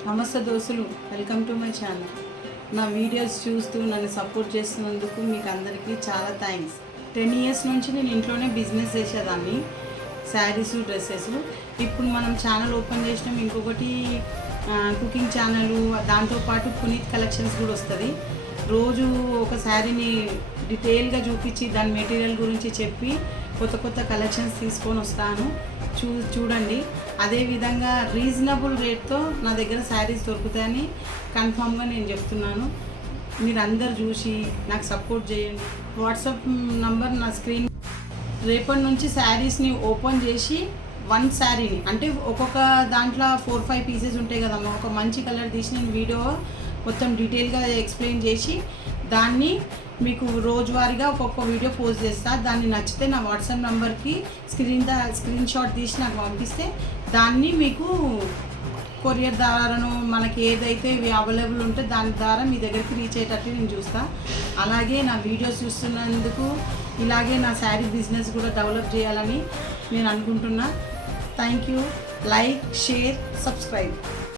నమస్తే దోస్తులు, welcome to my channel. నా వీడియోస్ చూస్తూ నన్ను సపోర్ట్ చేస్తున్నందుకు మీకు అందరికీ చాలా థ్యాంక్స్. 10 years నుంచి నేను ఇంట్లోనే బిజినెస్ చేసేదాన్ని, శారీస్, డ్రెస్సెస్. ఇప్పుడు మనం ఛానల్ ఓపెన్ చేసినాం. ఇంకొకటి కుకింగ్ ఛానల్, దాంతోపాటు పునీత్ కలెక్షన్స్ కూడా వస్తుంది. రోజు ఒక శారీని డీటెయిల్గా చూపించి దాని మెటీరియల్ గురించి చెప్పి కొత్త కొత్త కలెక్షన్స్ తీసుకొని వస్తాను. చూడండి. అదేవిధంగా రీజనబుల్ రేట్తో నా దగ్గర శారీస్ దొరుకుతాయని కన్ఫామ్గా నేను చెప్తున్నాను. మీరు అందరు చూసి నాకు సపోర్ట్ చేయండి. వాట్సాప్ నంబర్ నా స్క్రీన్. రేపటి నుంచి శారీస్ని ఓపెన్ చేసి వన్ శారీని, అంటే ఒక్కొక్క దాంట్లో 4-5 పీసెస్ ఉంటాయి కదమ్మా, ఒక మంచి కలర్ తీసి నేను వీడియో మొత్తం డీటెయిల్గా ఎక్స్ప్లెయిన్ చేసి దాన్ని మీకు రోజువారీగా ఒక్కొక్క వీడియో పోస్ట్ చేస్తా. దాన్ని నచ్చితే నా వాట్సాప్ నెంబర్కి స్క్రీన్ షాట్ తీసి నాకు పంపిస్తే దాన్ని మీకు కొరియర్ ద్వారాను మనకి ఏదైతే అవైలబుల్ ఉంటే దాని ద్వారా మీ దగ్గరికి రీచ్ అయ్యేటట్టు నేను చూస్తాను. అలాగే నా వీడియోస్ చూస్తున్నందుకు ఇలాగే నా శారీ బిజినెస్ కూడా డెవలప్ చేయాలని నేను అనుకుంటున్నా. Thank you. Like, share, subscribe.